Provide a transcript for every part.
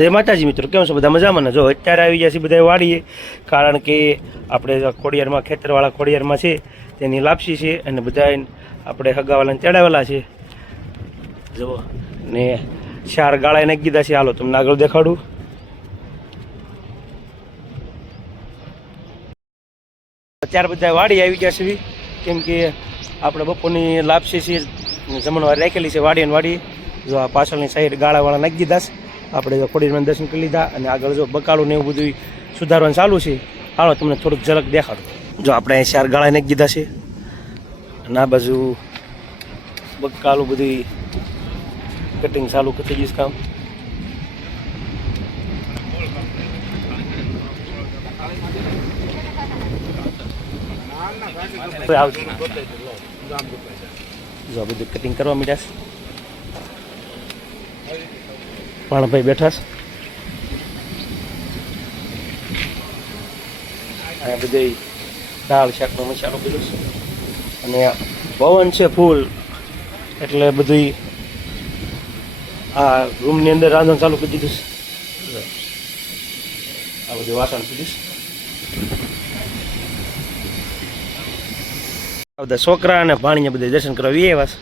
જય માતાજી મિત્રો, કેમ છો બધા? મજામાં ને? જો અત્યારે આવી ગયા છે બધા વાડીએ, કારણ કે આપણે ખોડિયારમાં ખેતરવાળા ખોડિયારમાં છે તેની લાપસી છે અને બધા આપણે હગાવાલાને ચડાવેલા છે. જુઓ ને 4 ગાળા નાખી દીધા છે. હાલો તમને આગળ દેખાડું. અત્યારે બધા વાડી આવી ગયા છે, કેમ કે આપણે બપોરની લાપસી છે જમણવાર રાખેલી છે વાડી અને વાડી. જો આ પાછળની સાઈડ ગાળાવાળા નાખી દીધા છે. આપણે ખોડિયારમાં દર્શન કરી લીધા અને આગળ જો બકાલું ને એવું બધું સુધારવાનું ચાલુ છે. હાલો તમને થોડુંક ઝલક દેખાડું. જો આપણે અહીં 4 ગાળા નાખી દીધા છે અને આ બાજુ બકાલું બધું કટિંગ ચાલુ થઈ ગયું કામ. જો બધું કટિંગ કરવા માંડ્યા છે. પાણભાઈ બેઠા છે. આ બધે દાળ શાકનો મસાલો કર્યો છે અને પવન છે ફૂલ, એટલે બધું આ રૂમની અંદર રાંધણ ચાલુ કરી દીધું છે. આ બધું વાસણ પીધું છે. બધા છોકરા અને ભાણીને બધા દર્શન કરવા આવ્યા છે.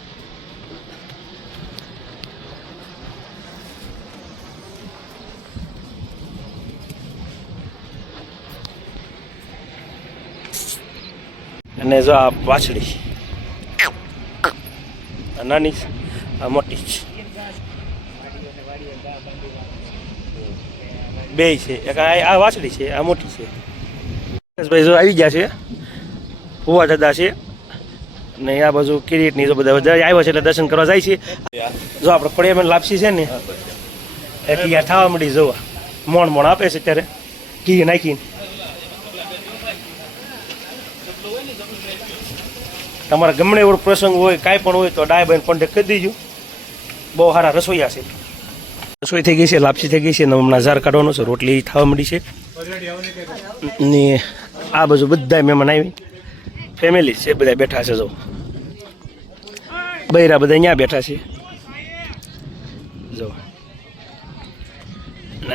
અને જો આ વાછડી નાની આ મોટી છે, બે છે. એક આ વાછડી છે, આ મોટી છે. ભાઈ જો આવી ગયા છે, ફુવા દાદા છે ને આ બાજુ કિરીટની જો બધા આવ્યા છે એટલે દર્શન કરવા જાય છે. જો આપણે ખોડિયારમાં લાપસી છે ને એટલે યાર થવા મળી જોવા મોણ મોણ આપે છે અત્યારે ઘી નાખીને. તમારા ગમે એવો પ્રસંગ હોય, કાંઈ પણ હોય તો ડાયબાઈને કોન્ટેક્ટ કરી દીજો. બહુ સારા રસોઈયા છે. રસોઈ થઈ ગઈ છે, લાપસી થઈ ગઈ છે, હમણાં ઝાર કાઢવાનો છે, રોટલી થવા મળી છે. ને આ બાજુ બધા મહેમાન આવી ફેમિલી છે, બધા બેઠા છે. જો બૈરા બધા અહીંયા બેઠા છે. જો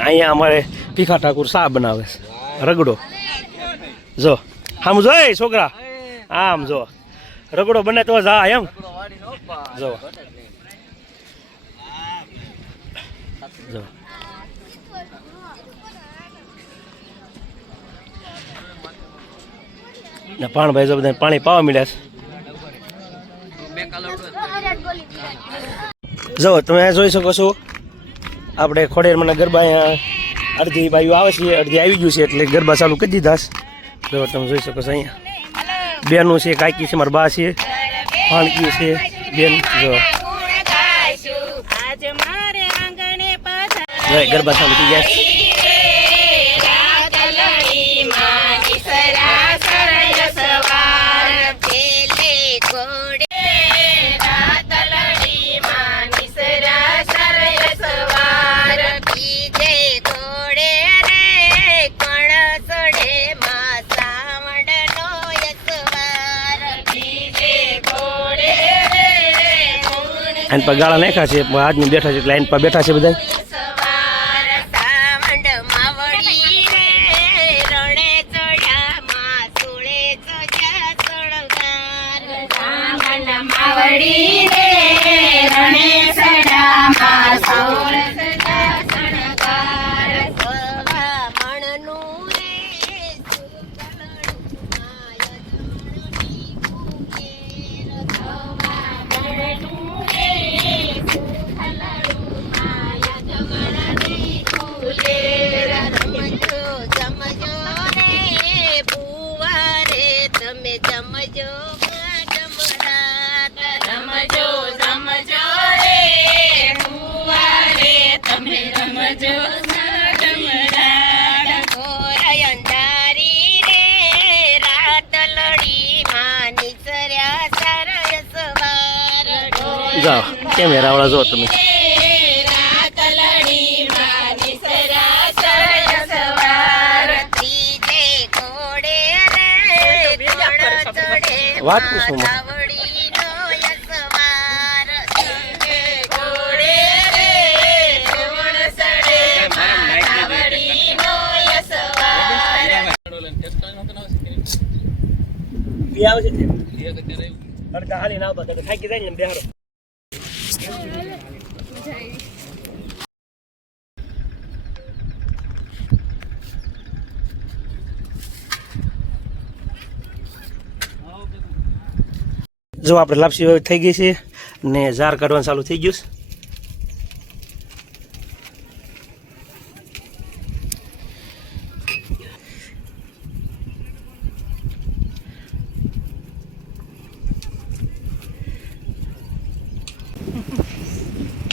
અહીંયા અમારે ભીખા ઠાકુર શાહ બનાવે છે, રગડો. જો આમ જો છોકરા, આમ જો રગડો બને તો જા એમ. જો જો ને પાણભાઈ જો બધા પાણી પાવા મળ્યા છે. જો તમે જોઈ શકો છો આપણે ખોડિયારમાં ગરબા અહીંયા અડધી બાજુ આવે છે, અડધી આવી ગયું છે એટલે ગરબા ચાલુ કરી દીધા છે. જો તમે જોઈ શકો છો અહીંયા બેનું છે, કાકી છે, મારા બા છે, ભાણકી છે, બેન. જો ગરબા ચાલુ થઈ ગયા છે. લાઈન પર ગાળા નાખ્યા છે, આજની બેઠા છે એટલે લાઈન પર બેઠા છે બધા. જાઓ કેમેરાવાળા જો તમે. વાત પૂછું હાલી ના આવતા થાકી જાય ને બેહારો. જો આપણે લાપસી થઈ ગઈ છે ને ઝાર કાઢવાનું ચાલુ થઈ ગયું છે.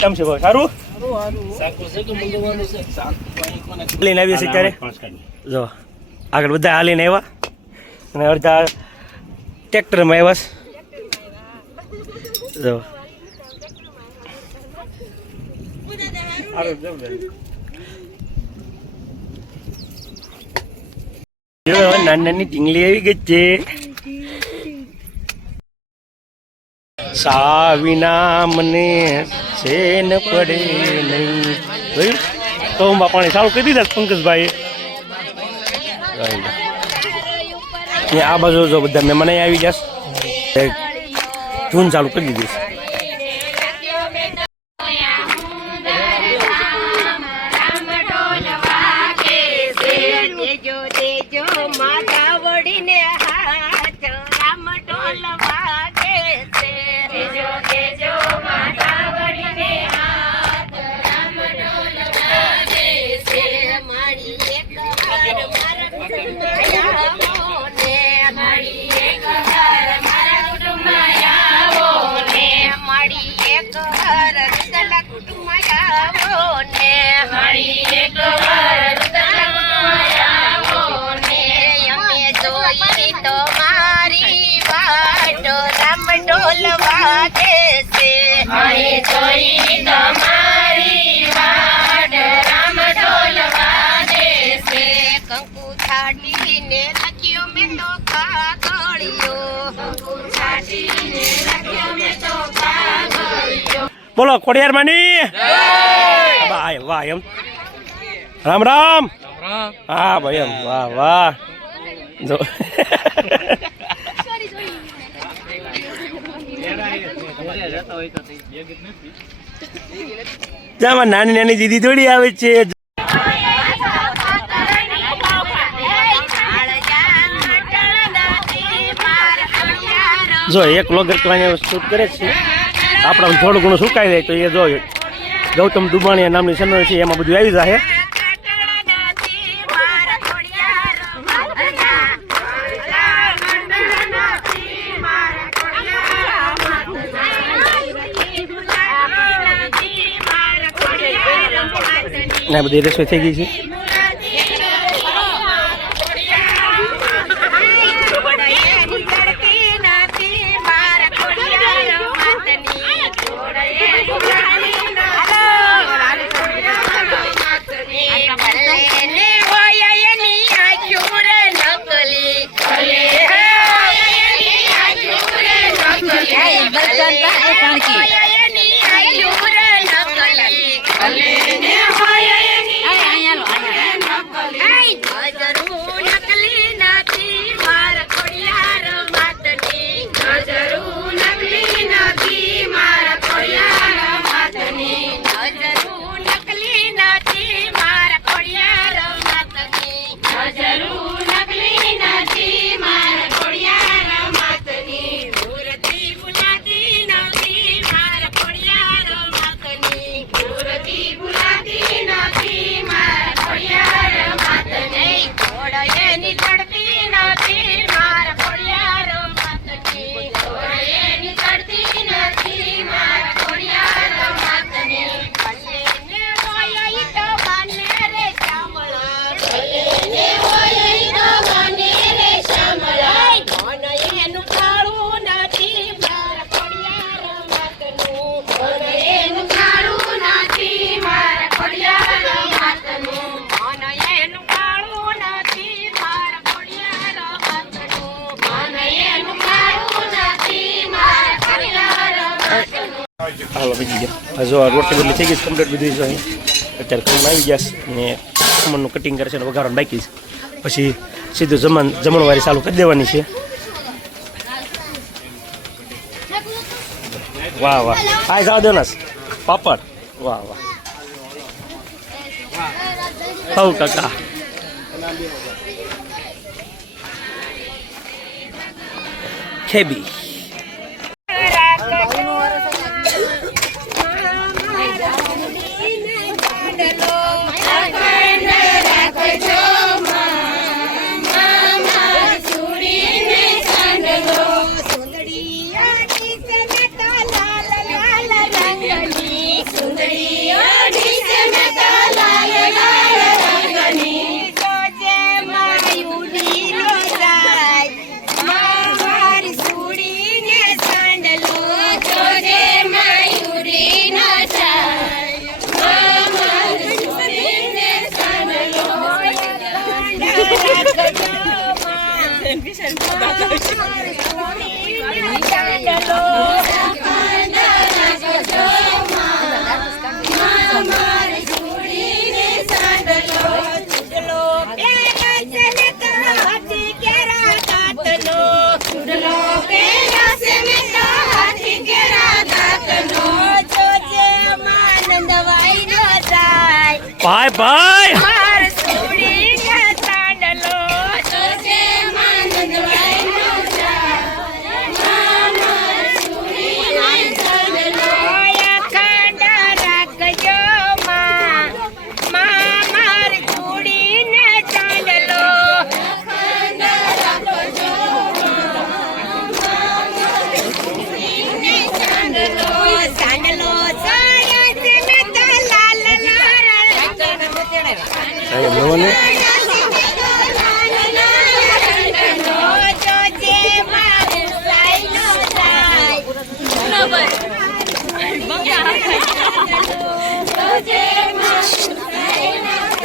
કેમ છે ભાઈ સારું લઈને આવીએ છીએ ત્યારે જો આગળ બધા હાલીને આવ્યા અને અડધા ટ્રેક્ટરમાં આવ્યા છે. જો નાની નાની ઢીંગલી આવી ગઈ છે. સાવિના મને સેન પડે નહીં જોયું તો પાણી સારું કરી દીધા પંકજભાઈ. આ બાજુ જો બધા મહેમાન આવી જશે ધૂન ચાલુ કરી દીધી. બોલો ખોડિયાર માની વાહ એમ રામ રામ. હા ભાઈ એમ વાહ વાહ. જો નાની નાની દીદી થોડી આવે છે. જો એક લોગર તો અહીંયા શૂટ કરે છે આપણા થોડું ઘણું સુકાઈ જાય તો એ જો ગૌતમ દુબાણીયા નામની ચેનલ છે એમાં બધું આવી જાય. ને બધી રસોઈ થઈ ગઈ છે. પડી ગયો. જો રોટલી બદલી થઈ ગઈ છે કમ્પ્લીટ બધી છે. અત્યારે ખમણ આવી ગયા છે અને ખમણનું કટિંગ કરે છે અને વઘારવાનું બાકી છે. પછી સીધું જમણવારી ચાલુ કરી દેવાની છે. વાહ વાહ આ જાવ દો ને પાપડ. વાહ વાહ હવ કાકા ખેબી ભાઈ ભાઈ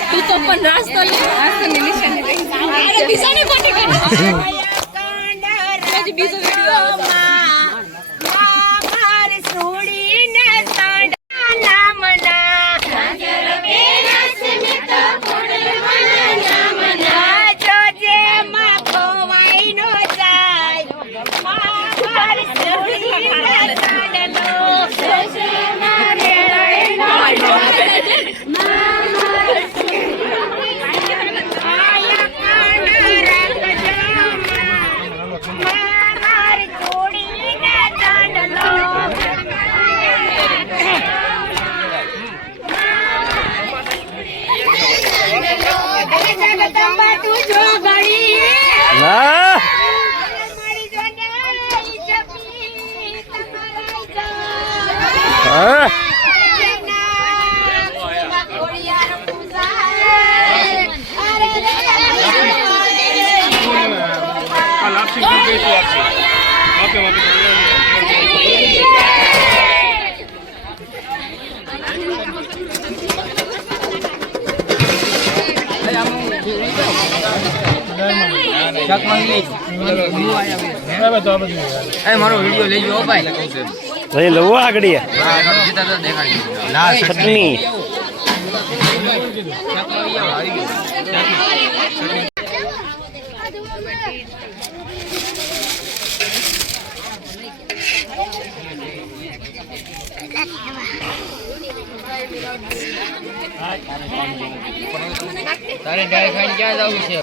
તું તો પણ નાસ્તો લે નાસ્તો ની નિશાની રહી અરે બીજાની કોટી કરે પછી બીજો વિડિયો આવે માર છોડીને સાંડા નામના સાજર પેરસ મે તો કોડલ મના નામના જોજે માં ખોવાઈ નો જાય માર છોડીને સાંડલો જોજે માં રેળે નો મારો વિડીયો લઈ જાઓ ભાઈ લઈ લઉં આગળ ચટણી તારે ડાય ખાઈને ક્યાં જવું છે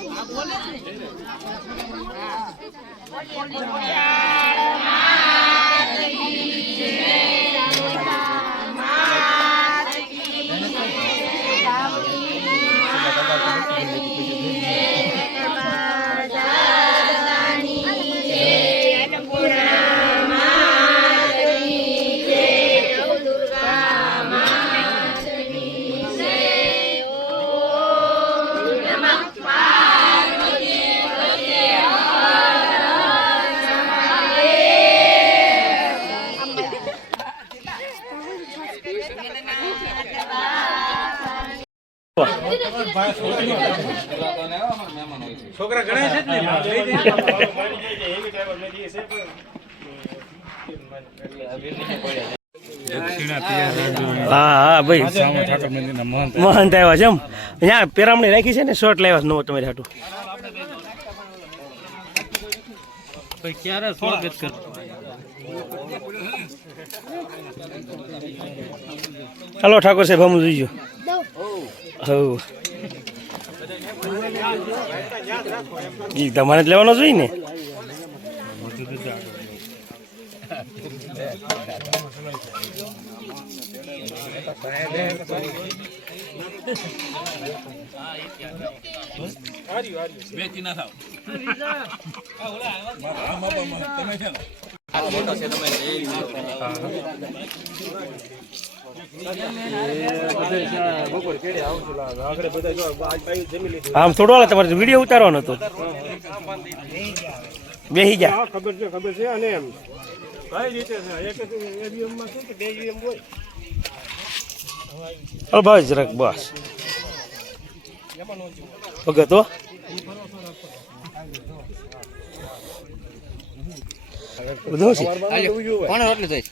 છોકરા ગણાય છે હા હા ભાઈ મહંત આવ્યા છે એમ અહીંયા પેરામણી રાખી છે ને શર્ટ લાવ્યા નવો તમારે હાટું ક્યારે સ્વાગત કર હાલો ઠાકોર સાહેબ હમ જોઈજો હવ તમારે જ લેવાનો જોઈએ ને આમ થોડો હાલે તમારે વિડીયો ઉતારવાનો હતો બેસી ગયા ખબર છે અને એમ કઈ રીતે ભાઈ જરાક બસ ભગત હો બધું છે કોણ રોટલી થઈ